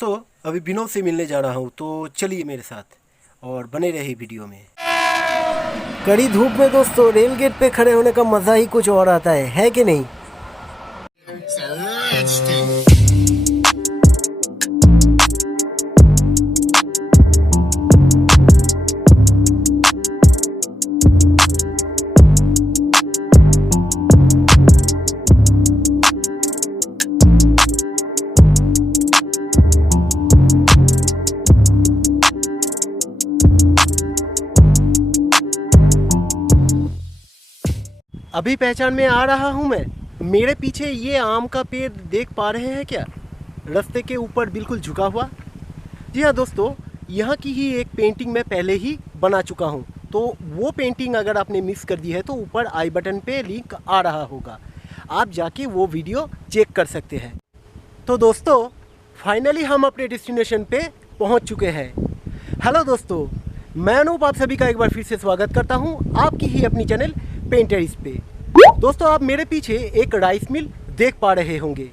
दोस्तों अभी बिनोद से मिलने जा रहा हूँ, तो चलिए मेरे साथ और बने रहे वीडियो में। कड़ी धूप में दोस्तों रेल गेट पे खड़े होने का मज़ा ही कुछ और आता है कि नहीं। अभी पहचान में आ रहा हूँ मैं। मेरे पीछे ये आम का पेड़ देख पा रहे हैं क्या, रास्ते के ऊपर बिल्कुल झुका हुआ। जी हाँ दोस्तों, यहाँ की ही एक पेंटिंग मैं पहले ही बना चुका हूँ, तो वो पेंटिंग अगर आपने मिस कर दी है तो ऊपर आई बटन पे लिंक आ रहा होगा, आप जाके वो वीडियो चेक कर सकते हैं। तो दोस्तों फाइनली हम अपने डेस्टिनेशन पे पहुँच चुके हैं। हेलो दोस्तों, मैं अनूप आप सभी का एक बार फिर से स्वागत करता हूँ आपकी ही अपनी चैनल पेंटर्स पे। दोस्तों आप मेरे पीछे एक राइस मिल देख पा रहे होंगे।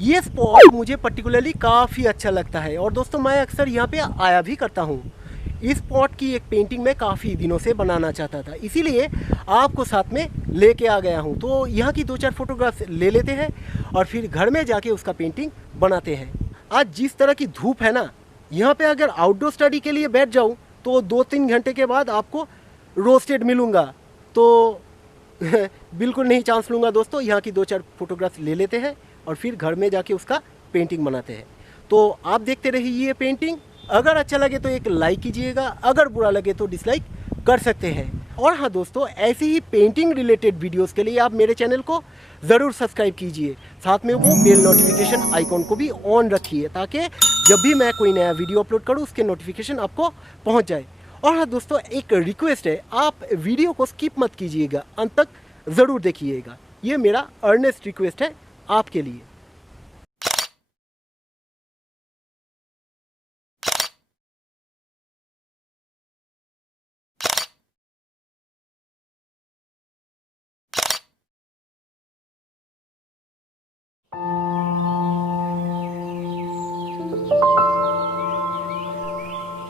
ये स्पॉट मुझे पर्टिकुलरली काफ़ी अच्छा लगता है और दोस्तों मैं अक्सर यहाँ पे आया भी करता हूँ। इस स्पॉट की एक पेंटिंग मैं काफ़ी दिनों से बनाना चाहता था, इसीलिए आपको साथ में लेके आ गया हूँ। तो यहाँ की 2-4 फोटोग्राफ्स ले लेते हैं और फिर घर में जाके उसका पेंटिंग बनाते हैं। आज जिस तरह की धूप है ना, यहाँ पे अगर आउटडोर स्टडी के लिए बैठ जाऊँ तो 2-3 घंटे के बाद आपको रोस्टेड मिलूँगा, तो बिल्कुल नहीं चांस लूँगा। दोस्तों यहाँ की 2-4 फोटोग्राफ्स ले लेते हैं और फिर घर में जाके उसका पेंटिंग बनाते हैं। तो आप देखते रहिए ये पेंटिंग। अगर अच्छा लगे तो एक लाइक कीजिएगा, अगर बुरा लगे तो डिसलाइक कर सकते हैं। और हाँ दोस्तों, ऐसी ही पेंटिंग रिलेटेड वीडियोस के लिए आप मेरे चैनल को ज़रूर सब्सक्राइब कीजिए, साथ में वो बेल नोटिफिकेशन आइकॉन को भी ऑन रखिए ताकि जब भी मैं कोई नया वीडियो अपलोड करूँ उसके नोटिफिकेशन आपको पहुँच जाए। और हाँ दोस्तों, एक रिक्वेस्ट है, आप वीडियो को स्किप मत कीजिएगा, अंत तक ज़रूर देखिएगा। ये मेरा अर्नेस्ट रिक्वेस्ट है आपके लिए।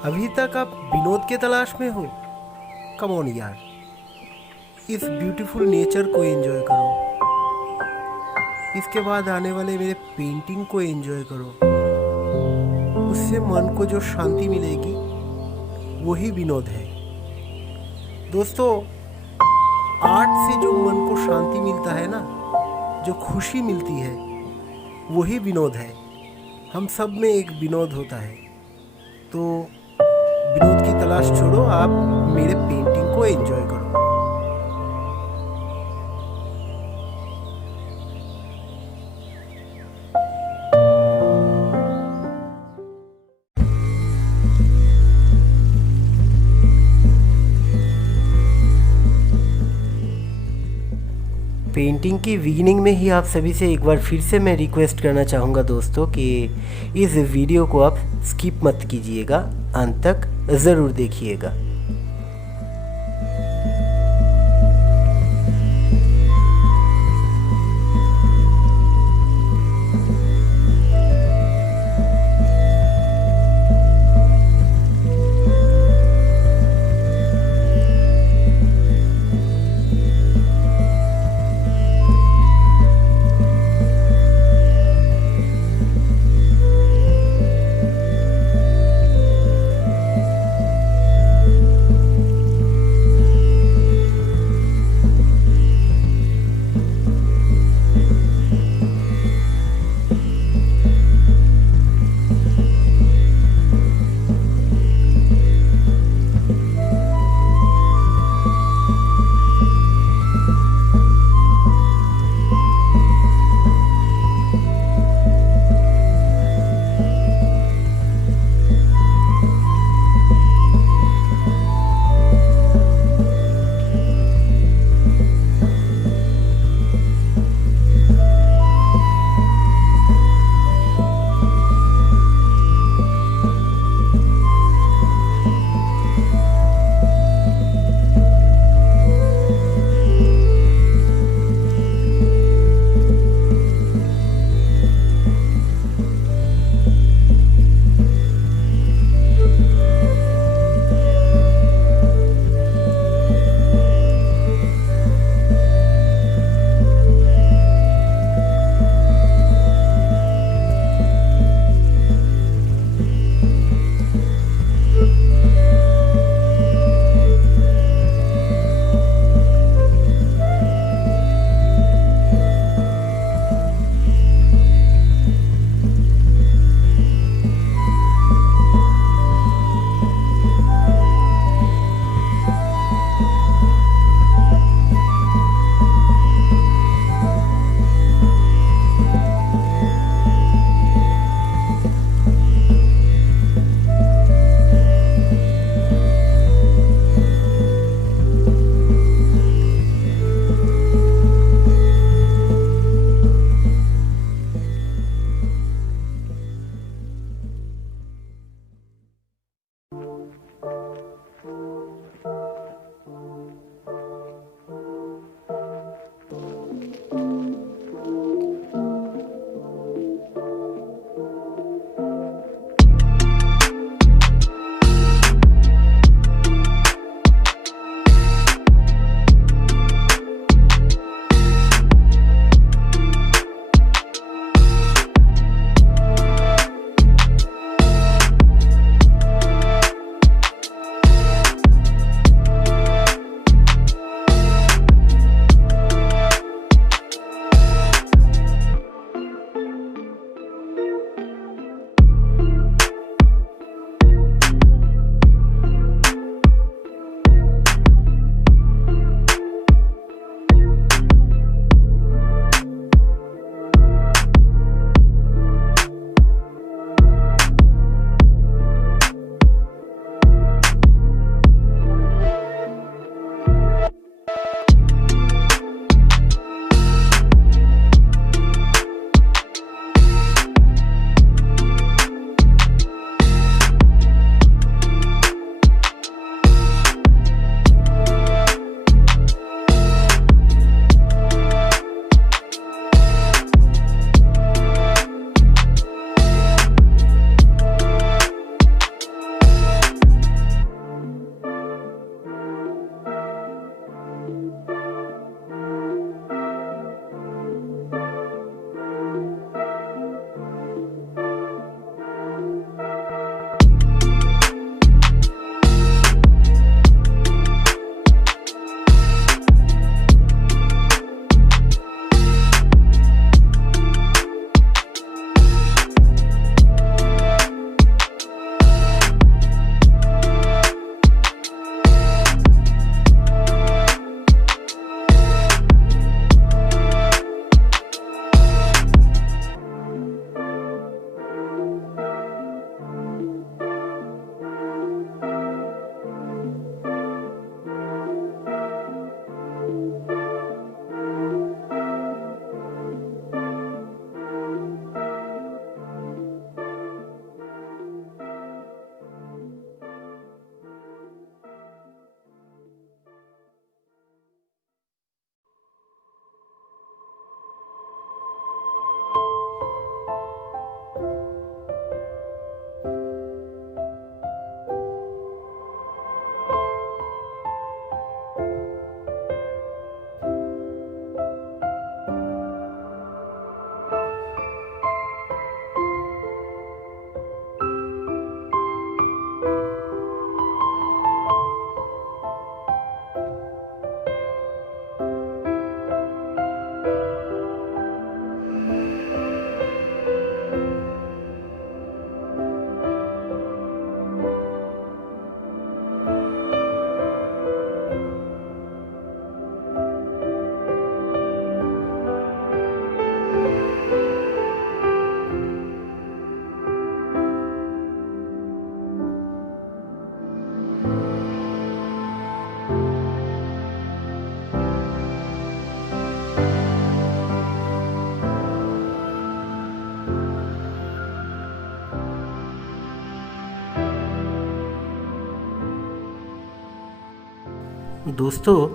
अभी तक आप विनोद के तलाश में हो? कम ऑन यार, इस ब्यूटीफुल नेचर को एंजॉय करो, इसके बाद आने वाले मेरे पेंटिंग को एंजॉय करो। उससे मन को जो शांति मिलेगी वही विनोद है। दोस्तों आर्ट से जो मन को शांति मिलता है ना, जो खुशी मिलती है, वही विनोद है। हम सब में एक विनोद होता है, तो विनोद की तलाश छोड़ो, आप मेरे पेंटिंग को एंजॉय करो। पेंटिंग की बिगिनिंग में ही आप सभी से एक बार फिर से मैं रिक्वेस्ट करना चाहूँगा दोस्तों कि इस वीडियो को आप स्किप मत कीजिएगा, अंत तक ज़रूर देखिएगा। दोस्तों,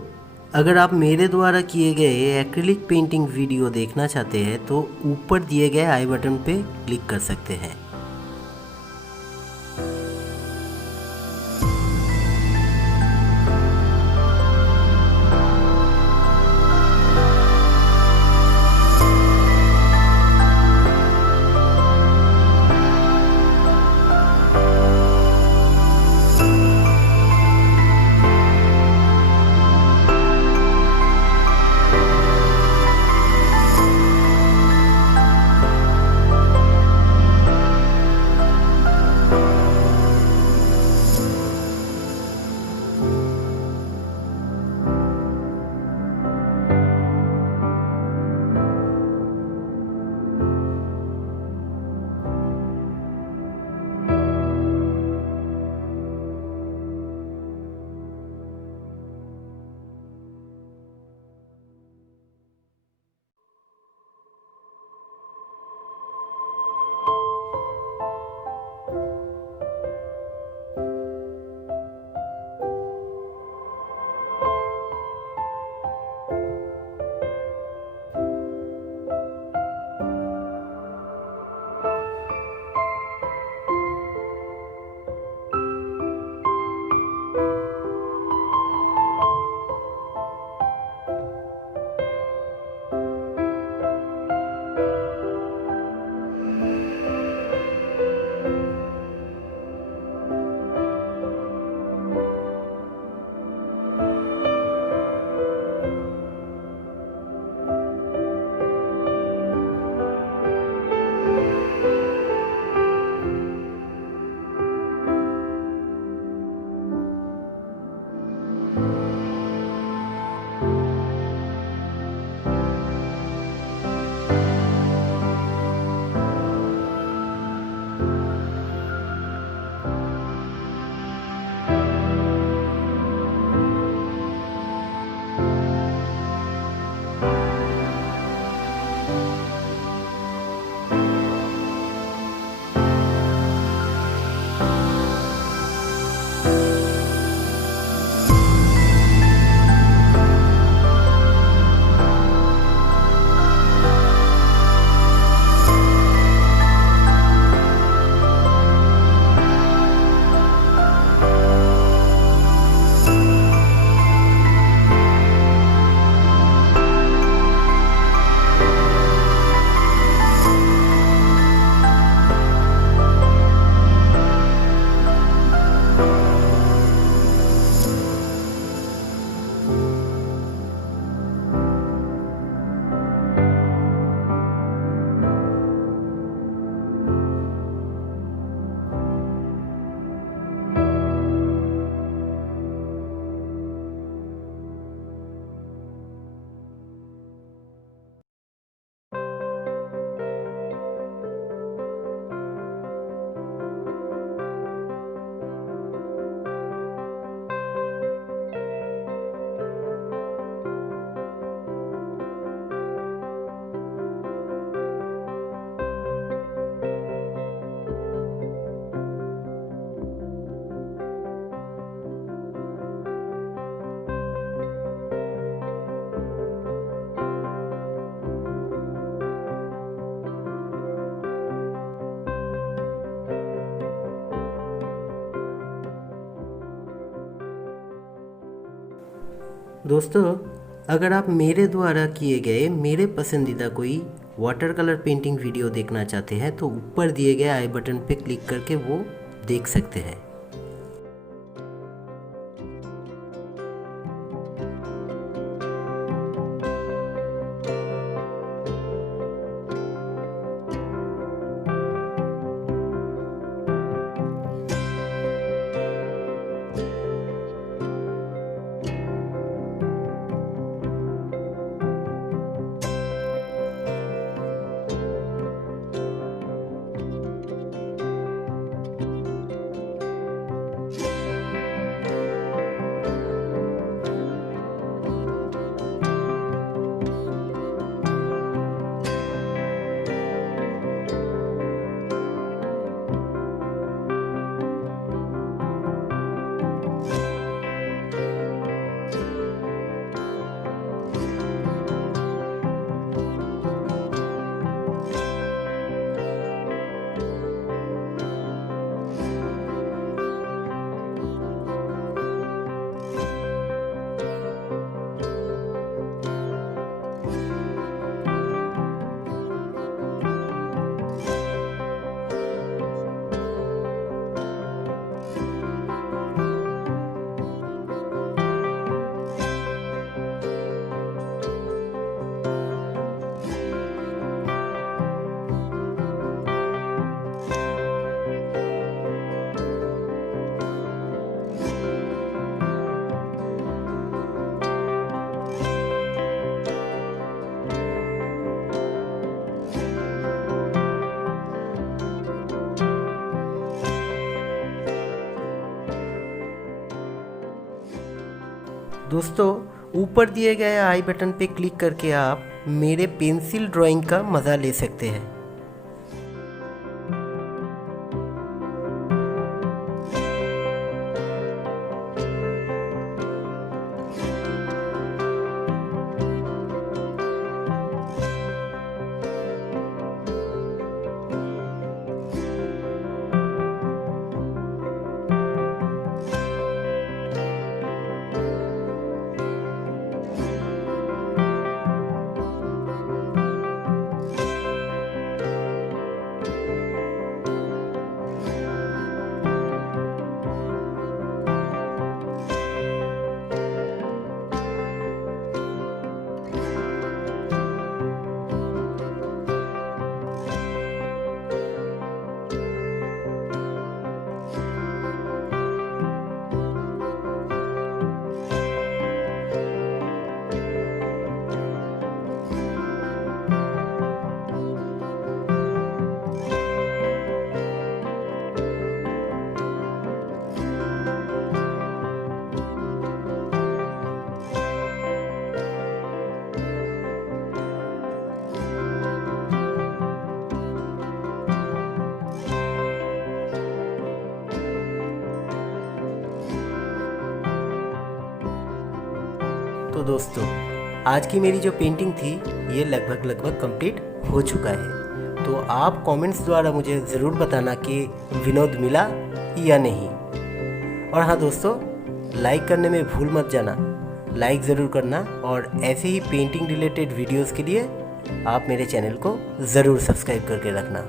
अगर आप मेरे द्वारा किए गए एक्रिलिक पेंटिंग वीडियो देखना चाहते हैं तो ऊपर दिए गए आई बटन पे क्लिक कर सकते हैं। दोस्तों, अगर आप मेरे द्वारा किए गए मेरे पसंदीदा कोई वाटर कलर पेंटिंग वीडियो देखना चाहते हैं तो ऊपर दिए गए आई बटन पे क्लिक करके वो देख सकते हैं। दोस्तों, ऊपर दिए गए आई बटन पे क्लिक करके आप मेरे पेंसिल ड्राइंग का मज़ा ले सकते हैं। तो दोस्तों, आज की मेरी जो पेंटिंग थी ये लगभग कंप्लीट हो चुका है। तो आप कमेंट्स द्वारा मुझे ज़रूर बताना कि विनोद मिला या नहीं। और हाँ दोस्तों, लाइक करने में भूल मत जाना, लाइक ज़रूर करना। और ऐसे ही पेंटिंग रिलेटेड वीडियोस के लिए आप मेरे चैनल को ज़रूर सब्सक्राइब करके रखना।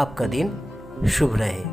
आपका दिन शुभ रहे।